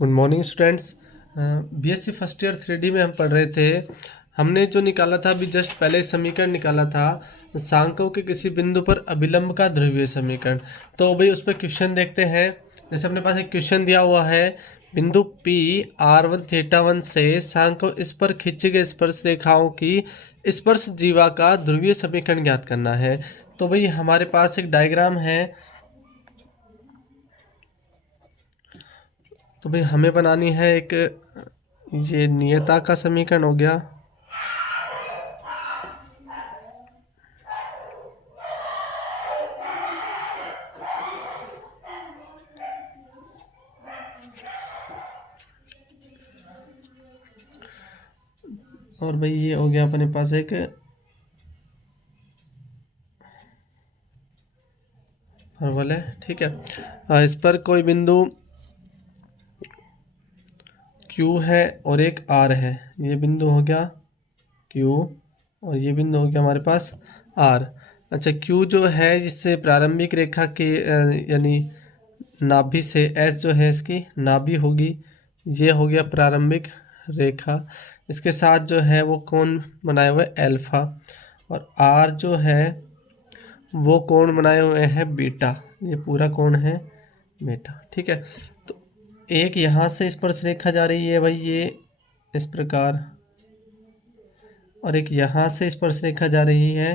Good morning students. BSc first year 3D में हम पढ़ रहे थे। हमने जो निकाला था अभी जस्ट पहले समीकरण निकाला था सांकों के किसी बिंदु पर अभिलंब का ध्रुवीय समीकरण। तो भाई उस पर क्वेश्चन देखते हैं। जैसे अपने पास एक क्वेश्चन दिया हुआ है, बिंदु P R1 θ1 से सांकों इस पर खींची गई स्पर्श रेखाओं की स्पर्श जीवा का ध्रुवीय समीकरण ज्ञात करना है। तो भाई हमारे पास एक डायग्राम है, तो भाई हमें बनानी है एक, ये नियता का समीकरण हो गया। और भाई ये हो गया अपने पास एक फॉर्मूला है, ठीक है। इस पर कोई बिंदु Q है और एक R है। ये बिंदु हो गया Q और ये बिंदु हो गया हमारे पास R। अच्छा, Q जो है जिससे प्रारंभिक रेखा के यानी नाभि से S जो है इसकी नाभि होगी, ये हो गया प्रारंभिक रेखा। इसके साथ जो है वो कोण बनाए हुए अल्फा, और R जो है वो कोण बनाए हुए हैं बीटा। ये पूरा कोण है बीटा, ठीक है। तो एक यहाँ से स्पर्श रेखा जा रही है भाई, ये इस प्रकार, और एक यहाँ से स्पर्श रेखा जा रही है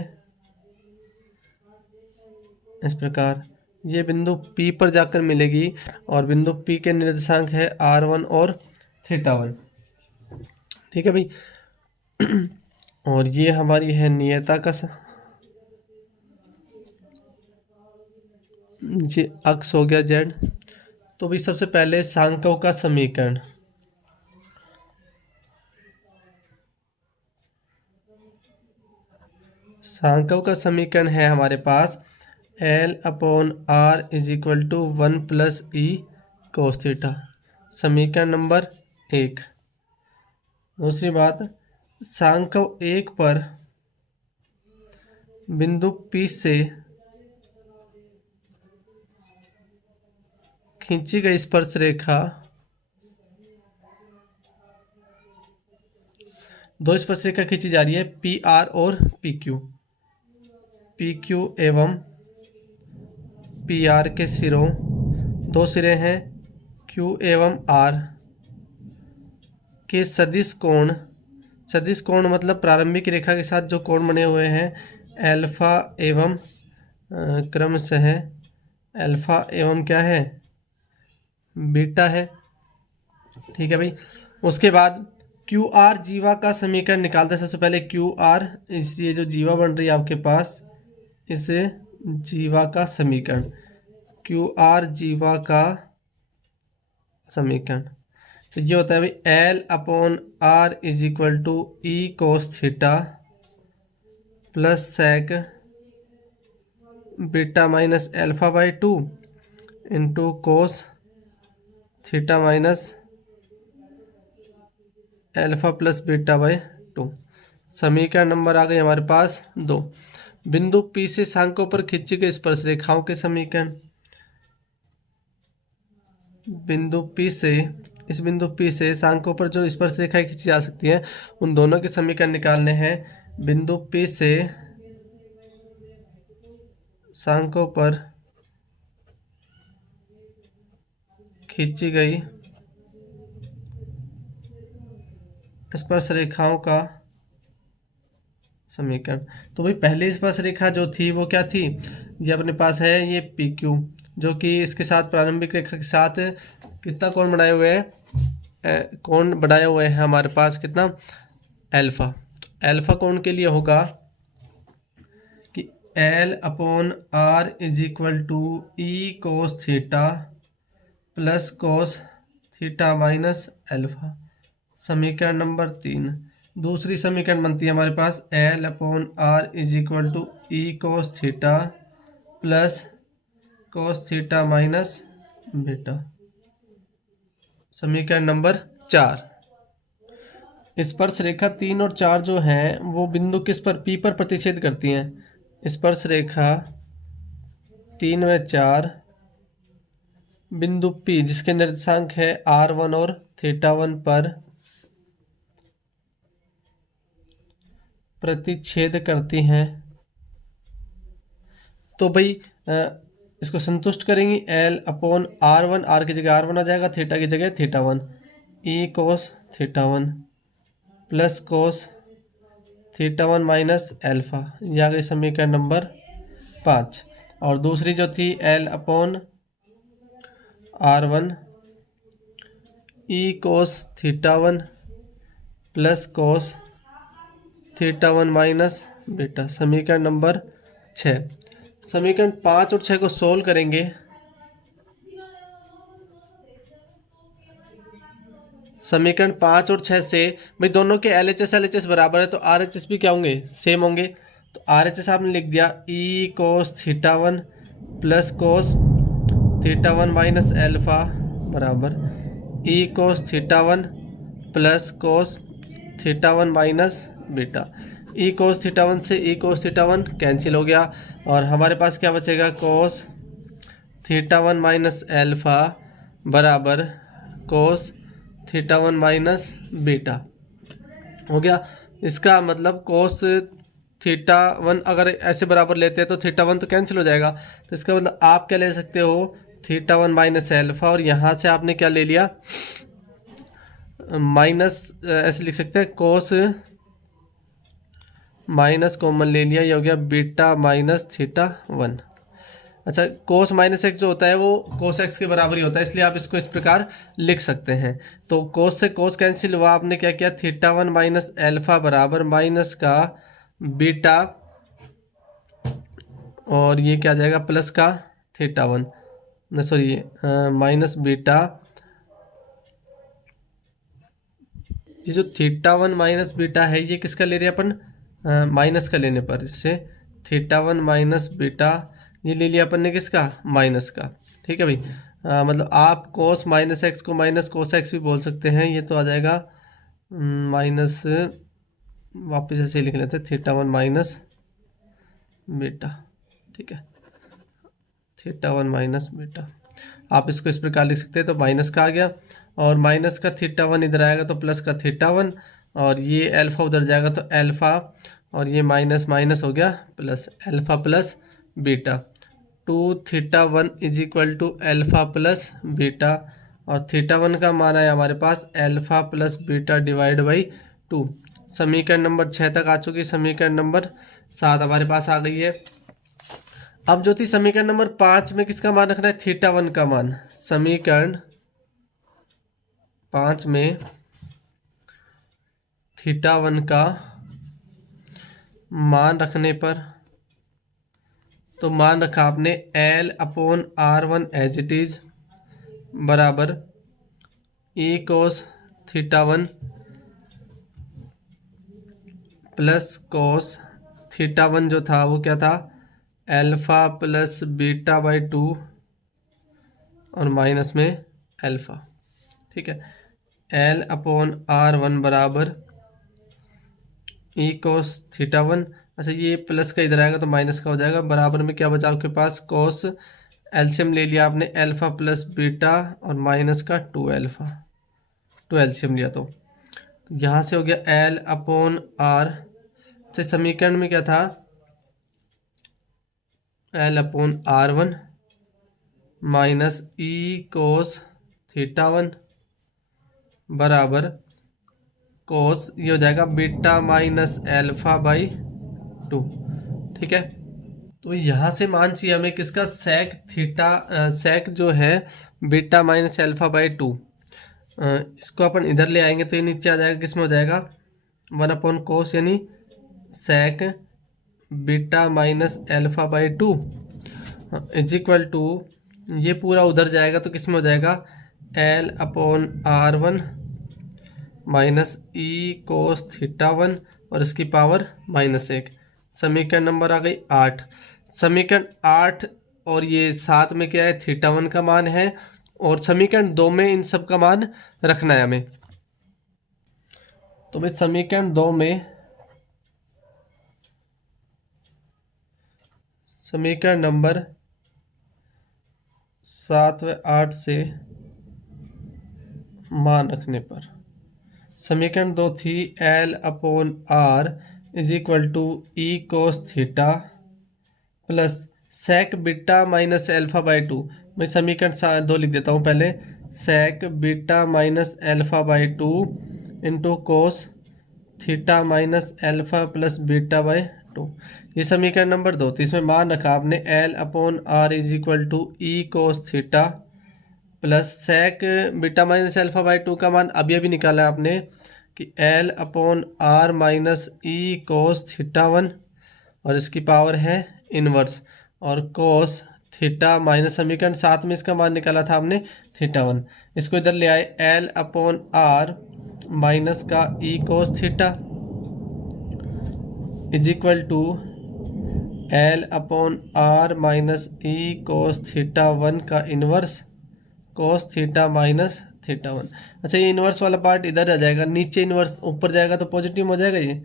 इस प्रकार। ये बिंदु P पर जाकर मिलेगी और बिंदु P के निर्देशांक है R1 और θ1, ठीक है भाई। और ये हमारी है नियता का ये अक्ष हो गया Z। तो भाई सबसे पहले सांकों का समीकरण, सांकों का समीकरण है हमारे पास L/R is equal to 1 plus E cos theta, समीकरण नंबर 1। दूसरी बात, सांकों 1 पर बिंदु P से खींची गई स्पर्श रेखा, दो स्पर्श रेखा खींची जा रही है PR और PQ। PQ एवं PR के सिरों, दो सिरे हैं Q एवं R के सदिश कोण मतलब प्रारंभिक रेखा के साथ जो कोण बने हुए हैं अल्फा एवं क्रमशः अल्फा एवं क्या है बीटा है, ठीक है भाई। उसके बाद QR जीवा का समीकरण निकालते हैं। सबसे पहले QR, इस ये जो जीवा बन रही है आपके पास, इस जीवा का समीकरण, QR जीवा का समीकरण, तो ये होता है भाई L/R is equal to E cos theta plus sec beta minus alpha by 2 into cos theta minus alpha plus beta by 2। समीकरण नंबर आ गई हमारे पास 2। बिंदु P से सांकों पर खींची गई स्पर्श रेखाओं के समीकरण, बिंदु P से, इस बिंदु P से सांकों पर जो स्पर्श रेखाएं खींची जा सकती हैं उन दोनों के समीकरण निकालने हैं। बिंदु P से सांकों पर खींची गई स्पर्श रेखाओं का समीकरण। तो भाई पहली स्पर्श रेखा जो थी वो क्या थी, ये अपने पास है ये PQ, जो कि इसके साथ प्रारंभिक रेखा के साथ कितना कोण बनाए हुए हैं, कोण बनाए हुए हैं हमारे पास कितना अल्फा। तो अल्फा कोण के लिए होगा कि L/R is equal to E cos theta plus cos theta minus alpha, समीकरण नंबर 3। दूसरी समीकरण बनती है हमारे पास L/R is equal to E cos theta plus cos theta minus beta, समीकरण नंबर 4। स्पर्श रेखा 3 और 4 जो हैं वो बिंदु किस पर P पर प्रतिच्छेद करती हैं। स्पर्श रेखा 3 व 4 बिंदु P जिसके निर्देशांक है r1 और θ1 पर प्रतिच्छेद करती हैं, तो भाई इसको संतुष्ट करेंगी। L अपॉन r1, r की जगह r1 आ जाएगा, थीटा की जगह θ1, e cos θ1 plus cos θ1 minus alpha, ये आ गई समीकरण नंबर 5। और दूसरी जो थी L upon r1 e cos θ1 plus cos θ1 minus beta, समीकरण नंबर 6। समीकरण 5 और 6 को सोल्व करेंगे। समीकरण 5 और 6 से भाई दोनों के LHS बराबर है, तो RHS भी क्या होंगे, सेम होंगे। तो RHS आपने लिख दिया e cos θ1 plus cos θ1 minus alpha बराबर e cos θ1 plus cos θ1 minus beta. e cos θ1 से e कोस θ1 कैंसिल हो गया, और हमारे पास क्या बचेगा, कोस θ1 माइनस एल्फा बराबर कोस θ1 माइनस बीटा हो गया। इसका मतलब कोस θ1 अगर ऐसे बराबर लेते हैं तो θ1 तो कैंसिल हो जाएगा, तो इसका मतलब आप क्या ले सकते हो, θ1 माइनस एल्फा, और यहाँ से आपने क्या ले लिया, माइनस, ऐसे लिख सकते हैं कोस माइनस कॉमन ले लिया, ये हो गया बीटा माइनस θ1। अच्छा, कोस माइनस एक्स जो होता है वो कोस एक्स के बराबर ही होता है, इसलिए आप इसको इस प्रकार लिख सकते हैं। तो कोस से कोस कैंसिल हुआ, आपने क्या किया, θ1 माइनस एल्फा बराबर माइनस का बीटा, और ये क्या आ जाएगा, प्लस का θ1, सॉरी माइनस बीटा। ये जो θ1 माइनस बीटा है ये किसका ले रहे हैं अपन, माइनस का लेने पर, जैसे θ1 माइनस बीटा ये ले लिया अपन ने किसका, माइनस का। ठीक है भाई, मतलब आप कोस माइनस एक्स को माइनस कोस एक्स भी बोल सकते हैं। ये तो आ जाएगा माइनस, वापस ऐसे लिख लेते हैं, θ1 माइनस बीटा। ठीक है, θ1 माइनस बीटा, आप इसको इस प्रकार लिख सकते हैं। तो माइनस का आ गया, और माइनस का θ1 इधर आएगा तो प्लस का θ1, और ये एल्फा उधर जाएगा तो एल्फा, और ये माइनस माइनस हो गया plus, alpha plus beta. 2θ1 is equal to alpha plus beta, और θ1 का मान है हमारे पास alpha plus beta divide by 2। समीकरण नंबर 6 तक आ चुकी, समीकरण नंबर 7 हमारे पास आ गई है। अब जो थी समीकरण नंबर 5 में किसका मान रखना है, θ1 का मान। समीकरण 5 में θ1 का मान रखने पर, तो मान रखा आपने L upon R1 as it is बराबर e कोस θ1 प्लस कोस θ1 जो था वो क्या था, एल्फा प्लस बीटा बाई 2 और माइनस में एल्फा। ठीक है, L अपॉन R1 बराबर e कोस θ1, अच्छा ये प्लस का इधर आएगा तो माइनस का हो जाएगा, बराबर में क्या बचा आपके पास, कोस एलसीएम ले लिया आपने, एल्फा प्लस बीटा और माइनस का 2 एल्फा, 2 एलसीएम लिया, तो यहाँ से हो गया L अपॉन R से समीकरण में क्या था, L upon R1 minus e cos θ1 बराबर कोस, ये हो जाएगा बीटा माइनस एल्फा बाई 2। ठीक है, तो यहाँ से मान चाहिए हमें किसका, सेक थीटा, सेक जो है बीटा माइनस एल्फा बाई 2, इसको अपन इधर ले आएंगे तो ये नीचे आ जाएगा, किस में हो जाएगा, 1 अपॉन कोस, यानी sec beta minus alpha by 2 is equal to, ये पूरा उधर जाएगा तो किस में हो जाएगा, L upon R1 minus e cos θ1 और इसकी पावर -1। समीकरण नंबर आ गई 8। समीकरण 8 और ये 7 में क्या है, θ1 का मान है, और समीकरण 2 में इन सब का मान रखना है हमें। तो भाई समीकरण 2 में, समीकरण नंबर 7 व 8 से मान रखने पर समीकरण 2 थी L/R is equal to E cos theta plus sec beta minus alpha by 2। मैं समीकरण 2 लिख देता हूँ पहले। Sec beta minus alpha by 2 into cos theta minus alpha plus beta by 2। ये समीकरण नंबर 2। तो इसमें मान रखा आपने L/R is equal to E cos theta plus sec beta minus alpha by 2 का मान अभी निकाला है आपने कि L/R minus e cos theta 1 और इसकी पावर है इनवर्स और कोस थीटा माइनस समीकरण 7 में इसका मान निकाला था आपने थीटा 1। इसको इधर ले आए L/R माइनस का e cos theta is equal to L/R minus e cos theta 1 का inverse cos theta minus theta 1। अच्छा, ये इनवर्स वाला पार्ट इधर आ जाएगा, नीचे इनवर्स ऊपर जाएगा तो पॉजिटिव हो जाएगा। ये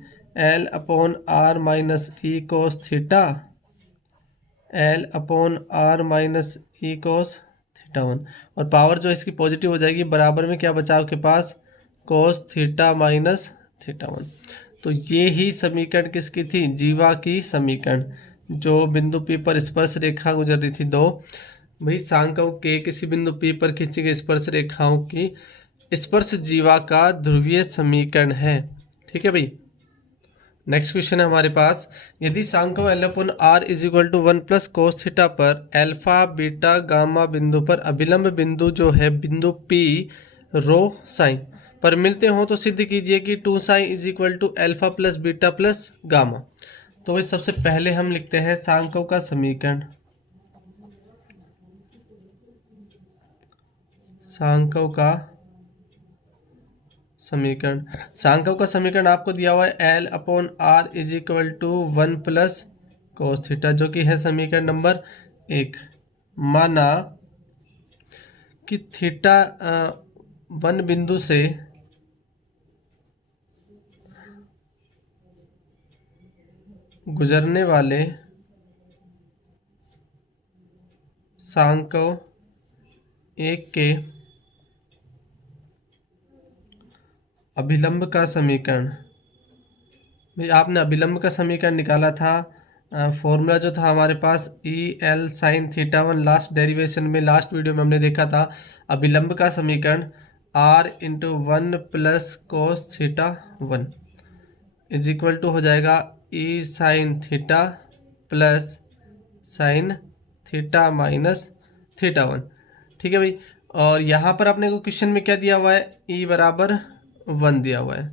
L/R minus e cos theta L/R minus e cos theta 1 और पावर जो इसकी पॉजिटिव हो जाएगी, बराबर में क्या बचा आपके पास कोस थीटा माइनस थीटा 1। तो ये ही समीकरण किसकी थी? जीवा की समीकरण, जो बिंदु P पर स्पर्श रेखा गुजर रही थी दो। भाई सांकों के किसी बिंदु P पर खींची गई स्पर्श रेखाओं की स्पर्श जीवा का ध्रुवीय समीकरण है। ठीक है भाई। नेक्स्ट क्वेश्चन है हमारे पास, यदि सांकों L/R is equal to 1 plus cos theta पर अल्फा बीटा गामा बिंदु पर अभिलंब बिंदु जो है बिंदु P रो साइन पर मिलते हो तो सिद्ध कीजिए कि 2 sine is equal to alpha plus beta plus gamma. तो भाई सबसे पहले हम लिखते हैं सांकों का समीकरण। सांकों का समीकरण आपको दिया हुआ है L/R is equal to 1 plus cos theta, जो कि है समीकरण नंबर 1। माना कि थीटा 1 बिंदु से गुजरने वाले सांकों 1 के अभिलंब का समीकरण। भाई आपने अभिलंब का समीकरण निकाला था, फॉर्मूला जो था हमारे पास EL sine theta 1, last derivation में लास्ट वीडियो में हमने देखा था। अभिलंब का समीकरण R into 1 plus cos theta 1 is equal to हो जाएगा E sine theta plus sine theta minus theta 1। ठीक है भाई। और यहाँ पर अपने को क्वेश्चन में क्या दिया हुआ है? E बराबर 1 दिया हुआ है।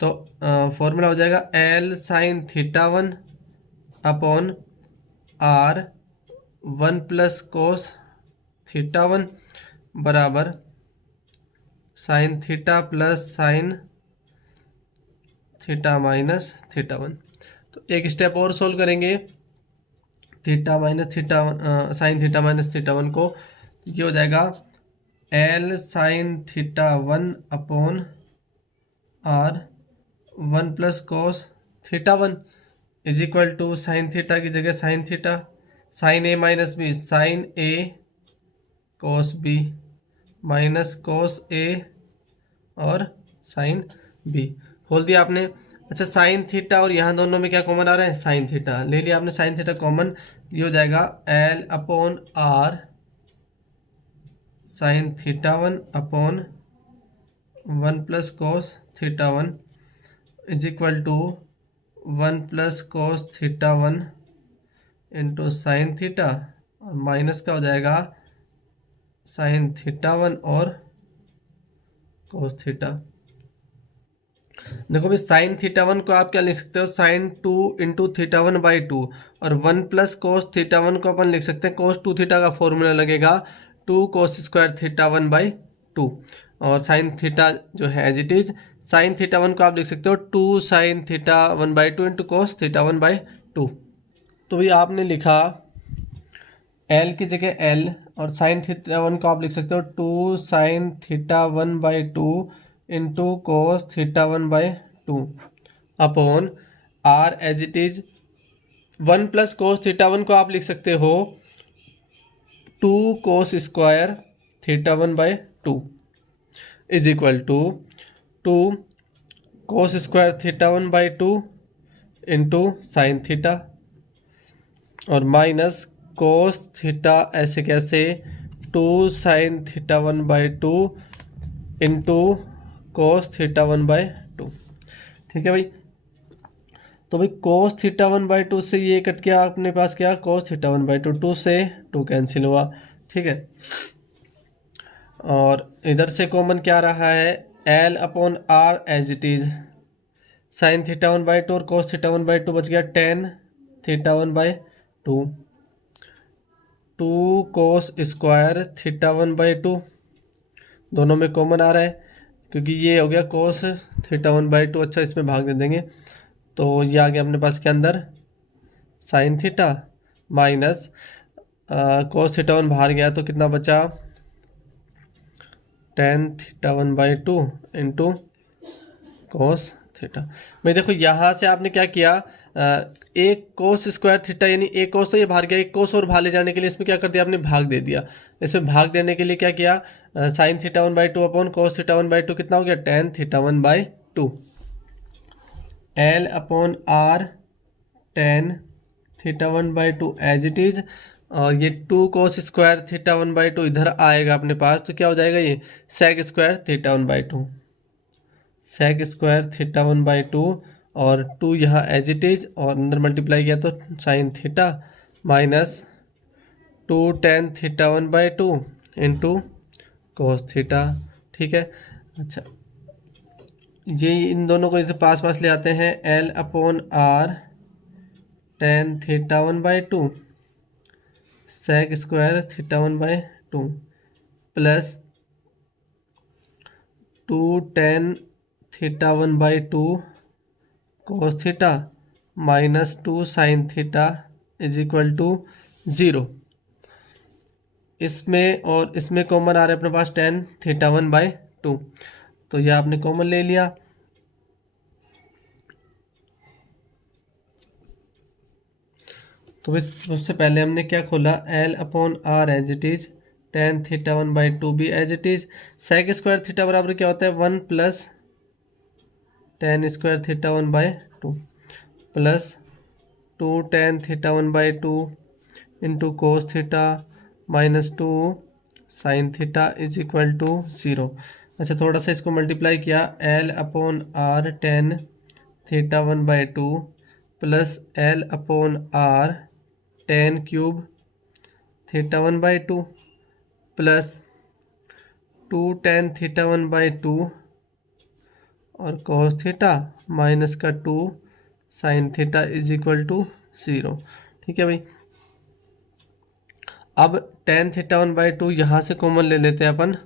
तो फॉर्मूला हो जाएगा L sine theta 1 upon R 1 plus cos theta 1 बराबर sine theta plus sine theta minus theta 1। तो एक स्टेप और सोल्व करेंगे theta minus theta sine theta minus theta 1 को। ये हो जाएगा L sine theta 1 upon R 1 plus cos theta 1 is equal to sine theta की जगह sine theta, sine A minus B sine A cos B minus cos A और sign B। खोल दिया आपने। अच्छा, साइन थीटा और यहाँ दोनों में क्या कॉमन आ रहा है? साइन थीटा ले लिया आपने, साइन थीटा कॉमन। ये हो जाएगा L/R sine theta 1 upon 1 plus cos theta 1 is equal to 1 plus cos theta 1 into sine theta और माइनस का हो जाएगा साइन थीटा 1 और कोस थीटा। देखो भाई, साइन थीटा 1 को आप क्या लिख सकते हो? साइन 2 इंटू थीटा 1 बाई 2 और 1 प्लस कोस थीटा 1 को अपन लिख सकते हैं कोस 2 थीटा का फॉर्मूला लगेगा 2 कोस स्क्वायर थीटा 1 बाई 2 और साइन थीटा जो है as it is. Sine theta 1 को आप लिख सकते हो 2 sine theta 1 by 2 into cos theta 1 by 2। तो भाई आपने लिखा L की जगह L और साइन थीटा 1 को आप लिख सकते हो 2 sine theta 1 by 2 into cos theta 1 by 2 upon R as it is. 1 plus cos theta 1 को आप लिख सकते हो 2 cos square theta 1/2 is equal to 2 cos square theta 1/2 into sine theta और माइनस कोस थीटा ऐसे कैसे 2 sine theta 1/2 into cos theta 1/2। ठीक है भाई। तो भाई कोस थीटा 1/2 से ये कट गया, अपने पास क्या कोस थीटा 1/2, 2 से 2 कैंसिल हुआ। ठीक है। और इधर से कॉमन क्या रहा है, L/R as it is sine theta 1/2 और कोस थीटा 1/2 बच गया tan theta 1/2, 2 cos square theta 1/2 दोनों में कॉमन आ रहा है क्योंकि ये हो गया कोस थीटा 1/2। अच्छा, इसमें भाग दे देंगे तो ये आ गया अपने पास के अंदर sign theta minus cos theta 1 बाहर गया तो कितना बचा ten theta 1/2 into cos theta. भाई देखो यहाँ से आपने क्या किया, एक कोस स्क्वायर थीटा यानी एक कोस तो ये बाहर गया, एक कोस और बाहर ले जाने के लिए इसमें क्या कर दिया आपने भाग दे दिया। इसमें भाग देने के लिए क्या किया, sine theta 1/2 upon cos theta 1/2 कितना हो गया tan theta 1/2 L/R tan theta 1/2 as it is. और ये 2 कोस स्क्वायर थीटा 1/2 इधर आएगा अपने पास तो क्या हो जाएगा ये sec square theta 1/2, sec square theta 1/2 और 2 यहाँ एज इट इज और अंदर मल्टीप्लाई किया तो sign theta minus 2 tan theta 1/2 into cos theta. ठीक है। अच्छा, ये इन दोनों को इसे पास पास ले आते हैं, L/R tan theta 1/2 sec square theta 1/2 plus 2 tan theta 1/2 cos theta minus 2 sine theta is equal to 0। इसमें और इसमें कॉमन आ रहा है अपने पास टेन थीटा 1/2 तो यह आपने कॉमन ले लिया। तो उससे पहले हमने क्या खोला L/R as it is tan theta 1/2 भी as it is. Sec square theta बराबर क्या होता है 1 plus tan square theta 1/2 plus 2 tan theta 1/2 into cos theta minus 2 sine theta is equal to 0। अच्छा, थोड़ा सा इसको मल्टीप्लाई किया, L/R tan theta 1/2 plus L/R tan cube theta 1/2 plus 2 tan theta 1/2 और कोस थीटा माइनस का 2 sine theta is equal to 0। ठीक है भाई। अब टेन थीटा 1/2 यहाँ से कॉमन ले लेते हैं अपन,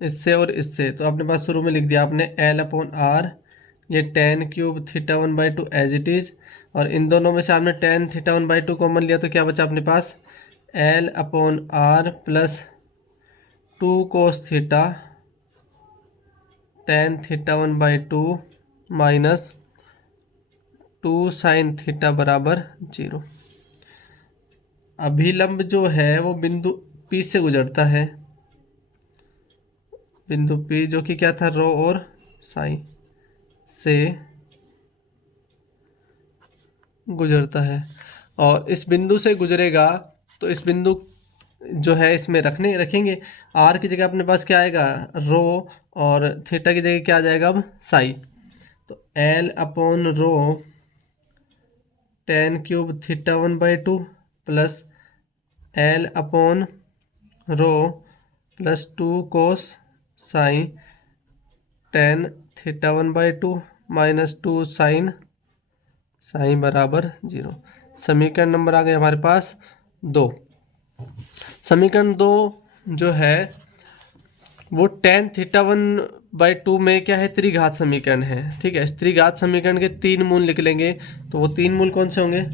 इससे और इससे। तो अपने पास शुरू में लिख दिया आपने L/R ये tan cube theta 1/2 as it is और इन दोनों में से आपने टेन थीटा 1/2 कॉमन लिया तो क्या बचा अपने पास L/R plus 2 cos theta tan theta 1/2 minus 2 sine theta बराबर 0। अभिलंब जो है वो बिंदु P से गुजरता है, बिंदु P जो कि क्या था रो और साई से गुजरता है और इस बिंदु से गुजरेगा तो इस बिंदु जो है इसमें रखेंगे। आर की जगह अपने पास क्या आएगा रो और थीटा की जगह क्या आ जाएगा अब साई। तो L/रो टेन क्यूब थीटा 1/2 प्लस L/रो plus 2 cos sine tan theta 1/2 minus 2 sine बराबर 0। समीकरण नंबर आ गया हमारे पास 2। समीकरण 2 जो है वो टेन थीटा 1/2 में क्या है त्रिघात समीकरण है। ठीक है, इस त्रिघात समीकरण के 3 मूल निकलेंगे तो वो 3 मूल कौन से होंगे।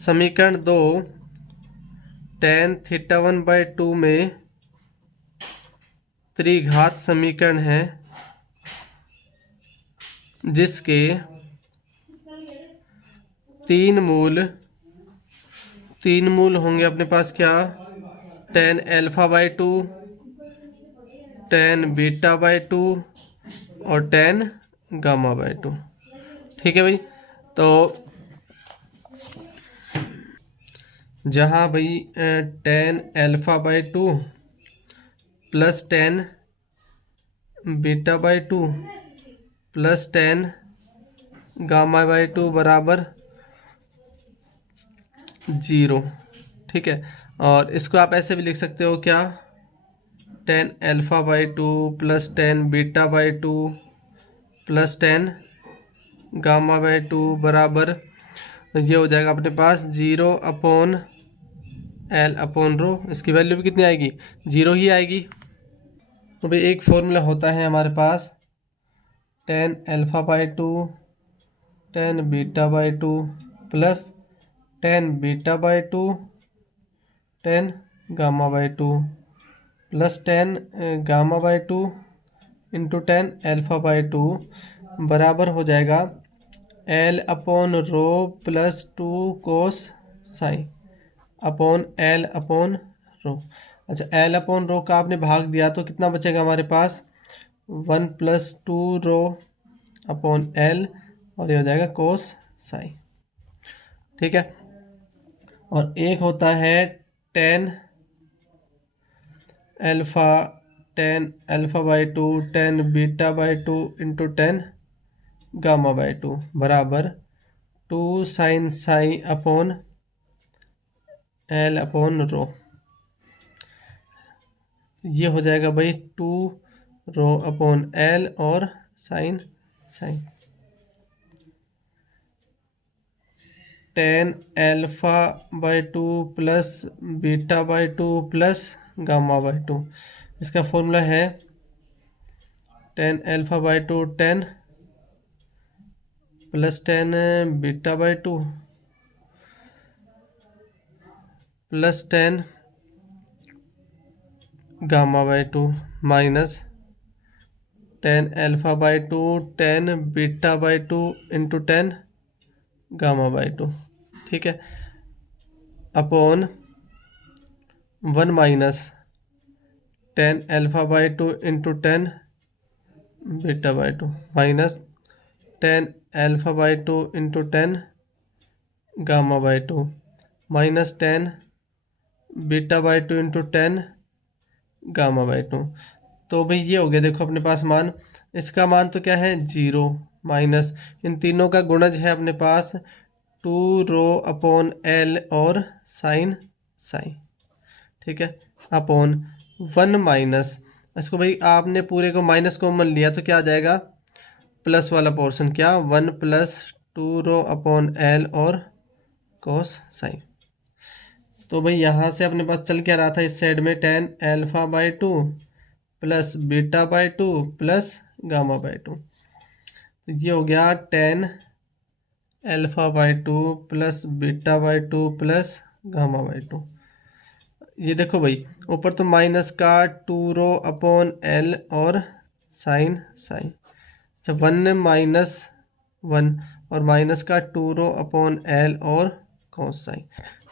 समीकरण 2 टेन थीटा 1/2 में त्रिघात समीकरण है जिसके 3 मूल तीन मूल होंगे अपने पास क्या, tan alpha by 2, tan beta by 2 और tan गामा बाई 2। ठीक है भाई। तो जहाँ भाई tan alpha by 2 plus tan beta by 2 plus tan gamma by 2 बराबर 0। ठीक है। और इसको आप ऐसे भी लिख सकते हो क्या, tan alpha by 2 plus tan beta by 2 plus tan gamma by 2 बराबर, ये हो जाएगा अपने पास 0 अपॉन L अपॉन रो। इसकी वैल्यू भी कितनी आएगी, 0 ही आएगी। तो भाई एक फॉर्मूला होता है हमारे पास, tan alpha by 2 tan beta by 2 plus tan beta by 2 tan gamma by 2 plus tan gamma by 2 into tan alpha by 2 बराबर हो जाएगा L upon rho plus 2 cos psi upon L upon rho. अच्छा, L upon रो का आपने भाग दिया तो कितना बचेगा हमारे पास, 1 प्लस 2 रो अपॉन L, और ये हो जाएगा कोस साई। ठीक है। और एक होता है tan alpha by 2 tan beta by 2 into tan gamma by 2 बराबर 2 sine psi upon L upon rho. ये हो जाएगा भाई 2 रो अपॉन L और sine sine. tan alpha by 2 plus beta by 2 plus gamma by 2, इसका फॉर्मूला है tan alpha by 2 tan plus tan beta by 2 plus tan gamma by 2 minus tan alpha by 2 tan beta by 2 into tan gamma by 2। ठीक है। Upon 1 minus tan alpha by 2 into tan beta by 2 minus tan alpha by 2 into tan gamma by 2 minus tan beta by 2 into tan gamma by 2। तो भाई ये हो गया, देखो अपने पास मान, इसका मान तो क्या है 0, माइनस इन तीनों का गुणज है अपने पास 2 रो अपॉन L और साइन साइन। ठीक है। अपॉन 1 माइनस, इसको भाई आपने पूरे को माइनस कॉमन लिया तो क्या आ जाएगा, प्लस वाला पोर्शन क्या, 1 प्लस 2 रो अपॉन L और कोस साइन। तो भाई यहाँ से अपने पास चल क्या रहा था, इस साइड में tan alpha by 2 plus beta by 2 plus gamma by 2। ये हो गया tan alpha by 2 plus beta by 2 plus gamma by 2। ये देखो भाई ऊपर तो माइनस का 2 रो अपॉन L और साइन साइन। अच्छा, 1 माइनस 1 और माइनस का 2 रो अपॉन L और कोस साइन।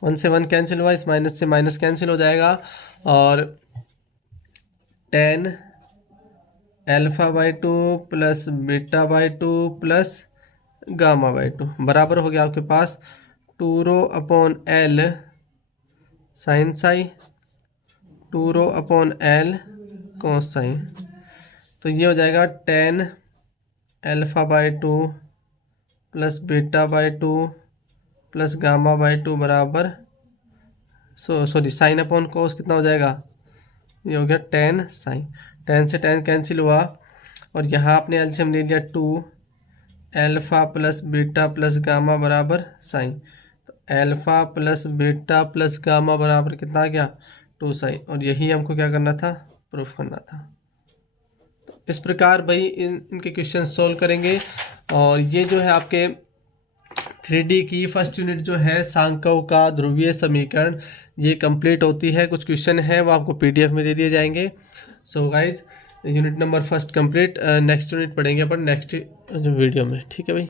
1 से 1 कैंसिल हुआ, इस माइनस से माइनस कैंसिल हो जाएगा, और tan alpha by 2 plus beta by 2 plus gamma by 2 बराबर हो गया आपके पास 2 rho upon L sine psi, 2 rho upon L cos sine. तो ये हो जाएगा tan alpha by 2 plus beta by 2 plus gamma by 2 बराबर सॉरी साइन अपॉन कोस कितना हो जाएगा, ये हो गया tan साइन। tan से tan कैंसिल हुआ, और यहाँ आपने एलसीएम ले लिया 2 alpha plus beta plus gamma बराबर साइन। तो alpha plus beta plus gamma बराबर कितना आ गया, 2 साइन। और यही हमको क्या करना था, प्रूफ करना था। तो इस प्रकार भाई इनके क्वेश्चन सॉल्व करेंगे। और ये जो है आपके 3D की फर्स्ट यूनिट जो है सांख्यों का ध्रुवीय समीकरण, ये कंप्लीट होती है। कुछ क्वेश्चन है वो आपको PDF में दे दिए जाएंगे। So guys unit number first complete. Next unit पढ़ेंगे अपन नेक्स्ट वीडियो में। ठीक है भाई।